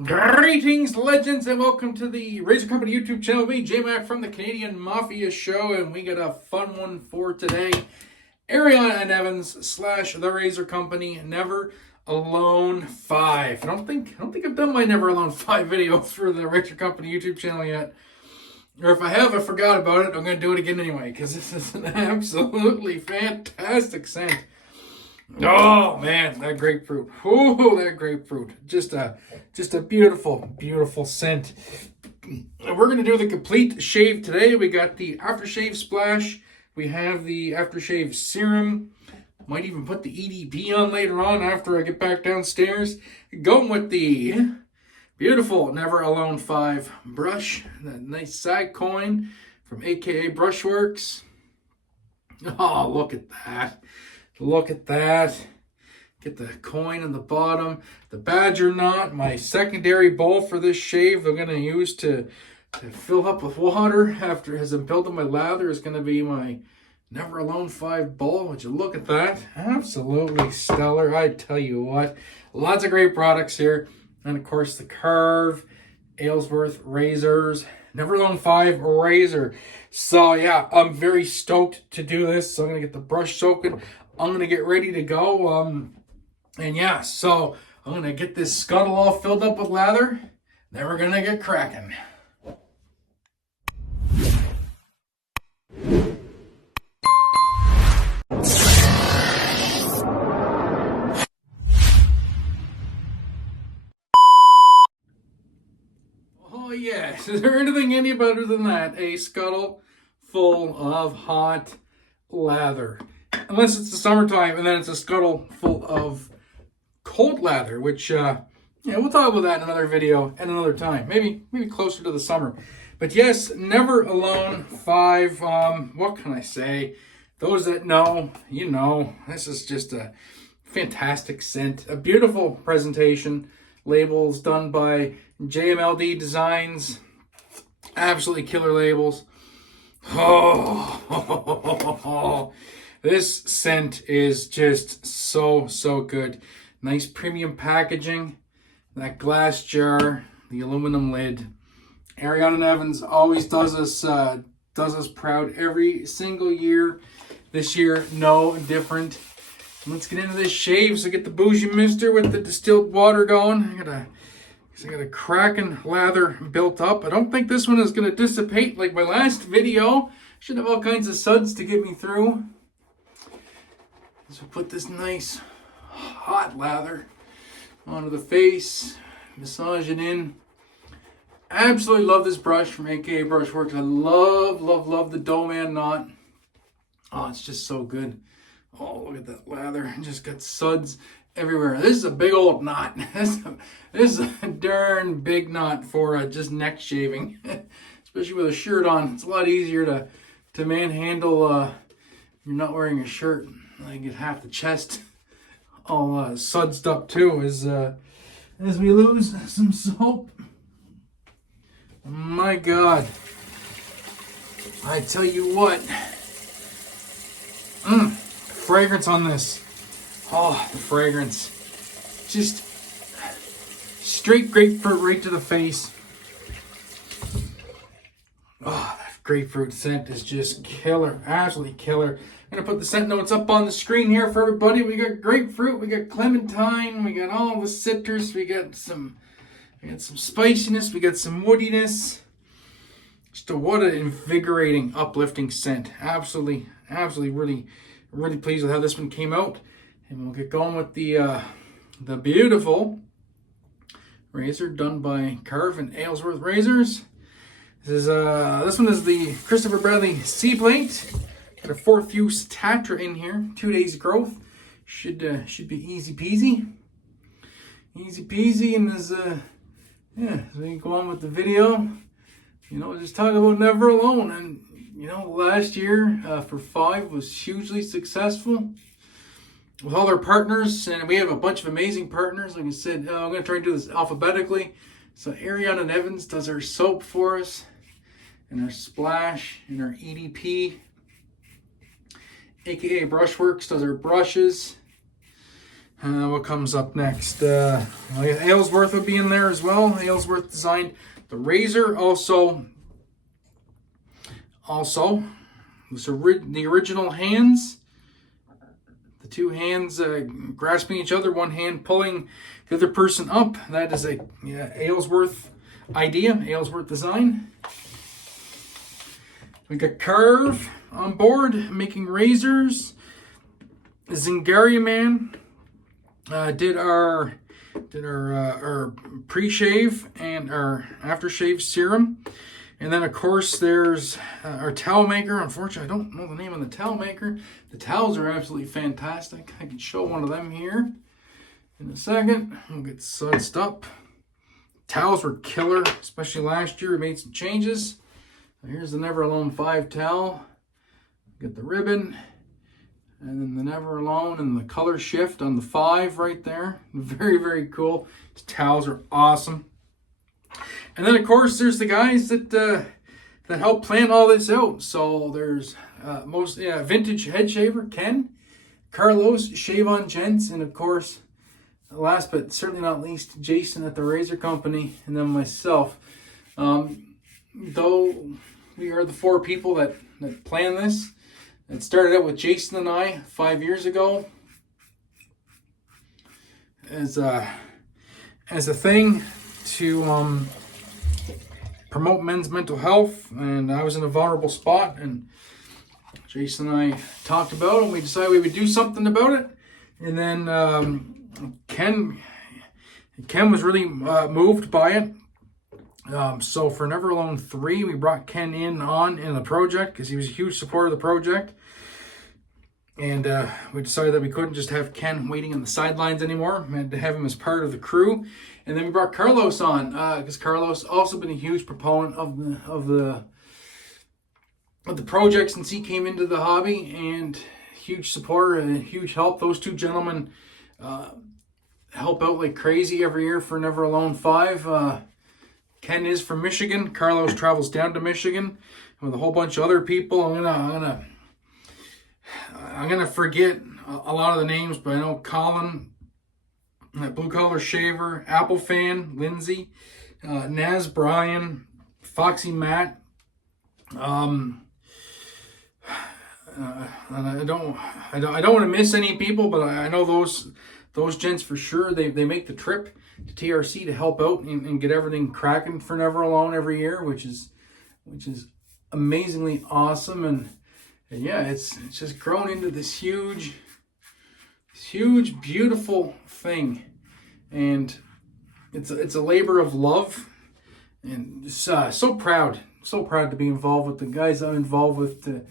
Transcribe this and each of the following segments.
Greetings, legends, and welcome to the Razor Company YouTube channel. Me, J-Mac from the Canadian Mafia Show, and we got a fun one for today. Ariana and Evan's / The Razor Company Never Alone 5. I don't think I've done my Never Alone 5 video for the Razor Company YouTube channel yet. Or if I have, I forgot about it. I'm going to do it again anyway, because this is an absolutely fantastic scent. Oh man, that grapefruit. Oh, that grapefruit. Just a beautiful, beautiful scent. We're going to do the complete shave today. We got the aftershave splash. We have the aftershave serum. Might even put the EDP on later on after I get back downstairs. Going with the beautiful Never Alone 5 brush. That nice side coin from AKA Brushworx. Oh, look at that. Look at that. Get the coin in the bottom. The badger knot, my secondary bowl for this shave, I'm going to use to fill up with water after as I'm building my lather is going to be my Never Alone 5 bowl. Would you look at that? Absolutely stellar. I tell you what. Lots of great products here. And of course the Karve, Aylsworth razors, Never Alone 5 razor. So yeah, I'm very stoked to do this. So I'm going to get the brush soaking. I'm going to get ready to go. And yeah, so I'm going to get this scuttle all filled up with lather. Then we're going to get cracking. Oh yes, is there anything any better than that? A scuttle full of hot lather. Unless it's the summertime, and then it's a scuttle full of cold lather, which, yeah, we'll talk about that in another video and another time. Maybe closer to the summer. But yes, Never Alone 5, what can I say? Those that know, you know, this is just a fantastic scent. A beautiful presentation. Labels done by JMLD Designs. Absolutely killer labels. Oh, this scent is just so good. Nice premium packaging. That glass jar, the aluminum lid. Ariana and Evan's always does us proud every single year. This year, no different. Let's get into this shave. So get the bougie mister with the distilled water going. I got a cracking lather built up. I don't think this one is going to dissipate like my last video. Should have all kinds of suds to get me through. So put this nice hot lather onto the face, massage it in. Absolutely love this brush from AKA Brushworx. I love the Doman knot. Oh, it's just so good. Oh, look at that lather. Just got suds everywhere. This is a big old knot. This is a darn big knot for just neck shaving, especially with a shirt on. It's a lot easier to manhandle. You're not wearing a shirt. I get half the chest all sudsed up too as we lose some soap. My God, I tell you what, fragrance on this. Oh, the fragrance, just straight grapefruit right to the face. Oh, that grapefruit scent is just killer, absolutely killer. I'm going to put the scent notes up on the screen here for everybody. We got grapefruit, we got clementine, we got all the citrus, we got some spiciness, we got some woodiness. Just what an invigorating, uplifting scent. Absolutely, really pleased with how this one came out. And we'll get going with the beautiful razor done by Karve and Aylsworth razors. This one is the Christopher Bradley C-Plate. Got a 4th use Tatra in here. 2 days growth. Should be easy peasy. Easy peasy. And as yeah, so we go on with the video. You know, just talking about Never Alone. And you know, last year for 5 was hugely successful with all our partners, and we have a bunch of amazing partners. Like I said, I'm going to try and do this alphabetically. So Ariana and Evans does our soap for us, and our splash, and our EDP. AKA Brushworx does our brushes. What comes up next? Aylsworth would be in there as well. Aylsworth designed the razor. Also, the original hands. The two hands grasping each other, one hand pulling the other person up. That is a Aylsworth idea, Aylsworth design. We got Karve on board making razors. Zingariman did our pre-shave and our aftershave serum. And then, of course, there's our towel maker. Unfortunately, I don't know the name of the towel maker. The towels are absolutely fantastic. I can show one of them here in a second. We'll get sudsed up. Towels were killer, especially last year. We made some changes. Here's the NA5 Towel. Get the ribbon. And then the Never Alone and the color shift on the 5 right there. Very, very cool. These towels are awesome. And then, of course, there's the guys that help plan all this out. So there's vintage head shaver, Ken, Carlos, Shave On Gents, and of course, last but certainly not least, Jason at the Razor Company, and then myself. Though we are the 4 people that plan this. It started out with Jason and I 5 years ago as a thing to promote men's mental health, and I was in a vulnerable spot, and Jason and I talked about it, and we decided we would do something about it. And then Ken was really moved by it. So for Never Alone 3, we brought Ken in the project because he was a huge supporter of the project. And we decided that we couldn't just have Ken waiting on the sidelines anymore. We had to have him as part of the crew. And then we brought Carlos on because Carlos also been a huge proponent of the project since he came into the hobby, and huge supporter and huge help. Those two gentlemen help out like crazy every year for Never Alone 5. Ken is from Michigan. Carlos travels down to Michigan with a whole bunch of other people. I'm gonna forget a lot of the names, but I know Colin, Blue Collar Shaver, Apple Fan, Lindsay, Naz, Brian, Foxy Matt. I don't want to miss any people, but I know those gents for sure. They make the trip to TRC to help out and get everything cracking for Never Alone every year, which is amazingly awesome. And yeah, it's just grown into this huge, beautiful thing, and it's a labor of love, and just, so proud to be involved with the guys I'm involved with to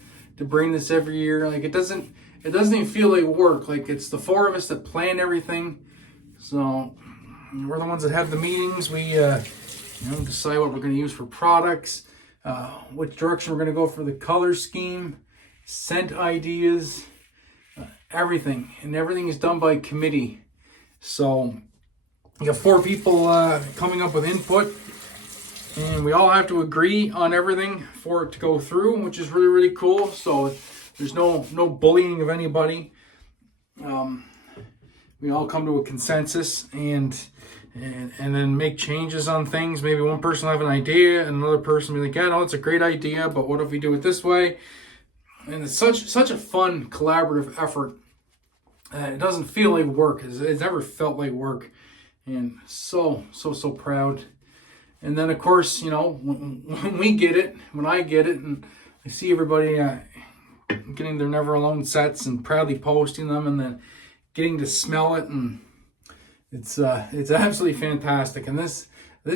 bring this every year. Like it doesn't even feel like work. Like it's the 4 of us that plan everything. So we're the ones that have the meetings. We decide what we're going to use for products, which direction we're going to go for the color scheme, scent ideas, everything. And everything is done by committee. So you got 4 people coming up with input, and we all have to agree on everything for it to go through, which is really, really cool. So there's no bullying of anybody. We all come to a consensus and then make changes on things. Maybe one person will have an idea and another person will be like, yeah, no, it's a great idea, but what if we do it this way? And it's such a fun collaborative effort. It doesn't feel like work. It's never felt like work. And so proud. And then, of course, when I get it, and I see everybody getting their Never Alone sets and proudly posting them, and then getting to smell it, and it's absolutely fantastic. And this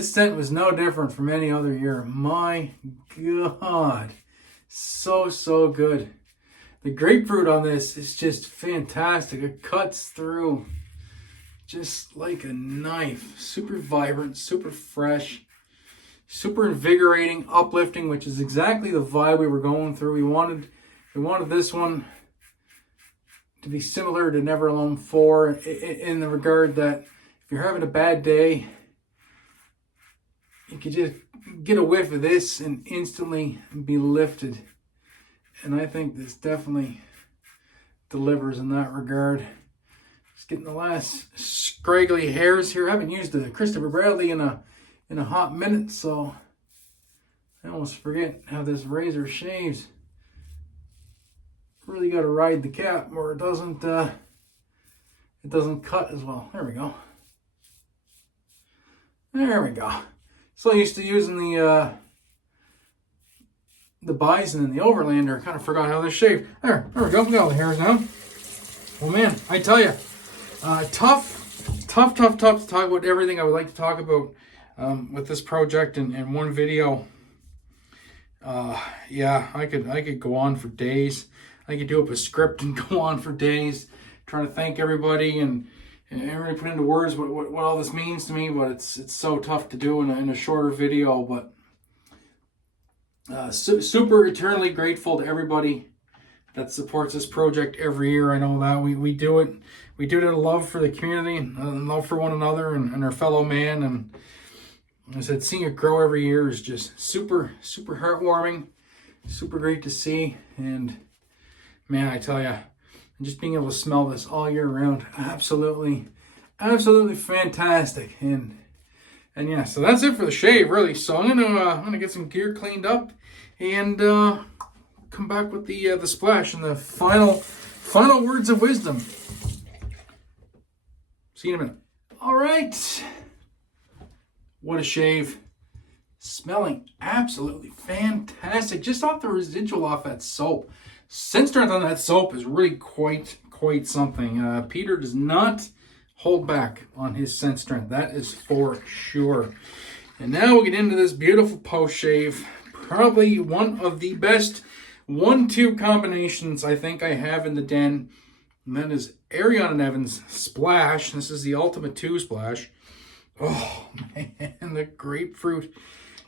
scent was no different from any other year. My God, so good. The grapefruit on this is just fantastic. It cuts through just like a knife. Super vibrant, super fresh, super invigorating, uplifting, which is exactly the vibe we were going through. We wanted this one to be similar to Never Alone 4 in the regard that if you're having a bad day, you could just get a whiff of this and instantly be lifted. And I think this definitely delivers in that regard. Just getting the last scraggly hairs here. I haven't used the Christopher Bradley in a hot minute, so I almost forget how this razor shaves. Really got to ride the cap or it doesn't cut as well. There we go. There we go. So used to using the Bison and the Overlander. Kind of forgot how they're shaved. There we go. We got all the hairs now. Well, man, I tell you, tough to talk about everything I would like to talk about with this project in one video. Yeah, I could go on for days. I could do up a script and go on for days, trying to thank everybody and really put into words what all this means to me. But it's so tough to do in a shorter video. But super eternally grateful to everybody that supports this project every year. I know that we do it. We do it out of love for the community and love for one another and our fellow man. And I said, seeing it grow every year is just super heartwarming, super great to see. And man, I tell you, just being able to smell this all year round, absolutely fantastic. And yeah, so that's it for the shave, really. So I'm gonna get some gear cleaned up and come back with the splash and the final words of wisdom. See you in a minute. All right, what a shave! Smelling absolutely fantastic. Just off the residual off that soap. Scent strength on that soap is really quite something. Peter does not hold back on his scent strength. That is for sure. And now we'll get into this beautiful post shave. Probably one of the best 1-2 combinations I think I have in the den. And that is Ariana and Evan's Splash. This is the Ultimate 2 Splash. Oh man, the grapefruit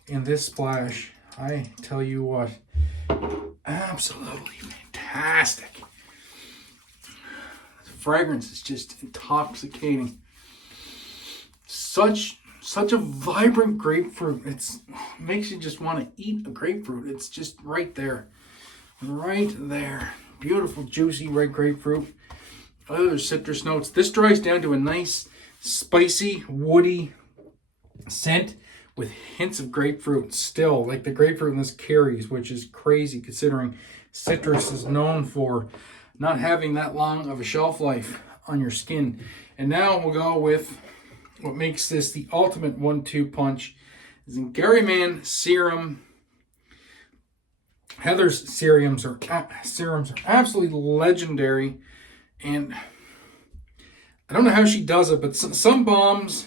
in this splash. I tell you what, absolutely fantastic. The fragrance is just intoxicating. Such a vibrant grapefruit. It makes you just want to eat a grapefruit. It's just right there. Right there. Beautiful, juicy red grapefruit. Other citrus notes. This dries down to a nice, spicy, woody scent with hints of grapefruit still. Like the grapefruit in this carries, which is crazy considering citrus is known for not having that long of a shelf life on your skin. And now we'll go with what makes this the ultimate 1-2 punch. Zingariman serum. Heather's serums are absolutely legendary. And I don't know how she does it, but some balms,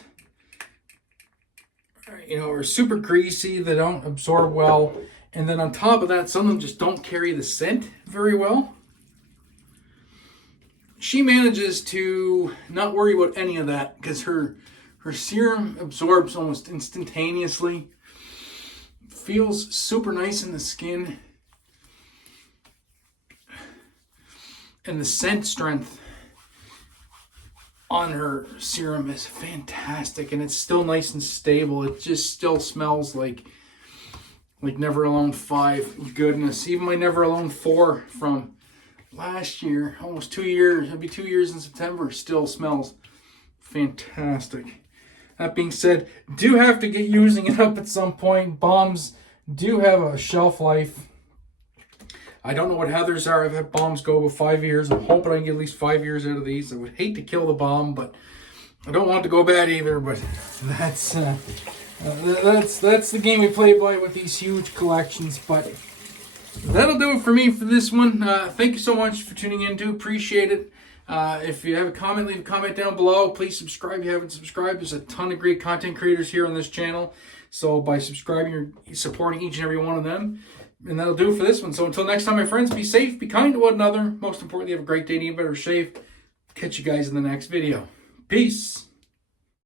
are super greasy. They don't absorb well. And then on top of that, some of them just don't carry the scent very well. She manages to not worry about any of that because her serum absorbs almost instantaneously. Feels super nice in the skin. And the scent strength on her serum is fantastic, and it's still nice and stable. It just still smells like Never Alone 5 goodness. Even my Never Alone 4 from last year, almost 2 years, it'll be 2 years in September, still smells fantastic. That being said, do have to get using it up at some point. Balms do have a shelf life. I don't know what Heather's are. I've had balms go about 5 years. I'm hoping I can get at least 5 years out of these. I would hate to kill the balm, but I don't want it to go bad either. But that's the game we play by with these huge collections. But that'll do it for me for this one. Thank you so much for tuning in. Do appreciate it. If you have a comment, leave a comment down below. Please subscribe if you haven't subscribed. There's a ton of great content creators here on this channel. So by subscribing, you're supporting each and every one of them. And that'll do it for this one. So until next time, my friends, be safe, be kind to one another. Most importantly, have a great day and eat a better shave. Catch you guys in the next video. Peace.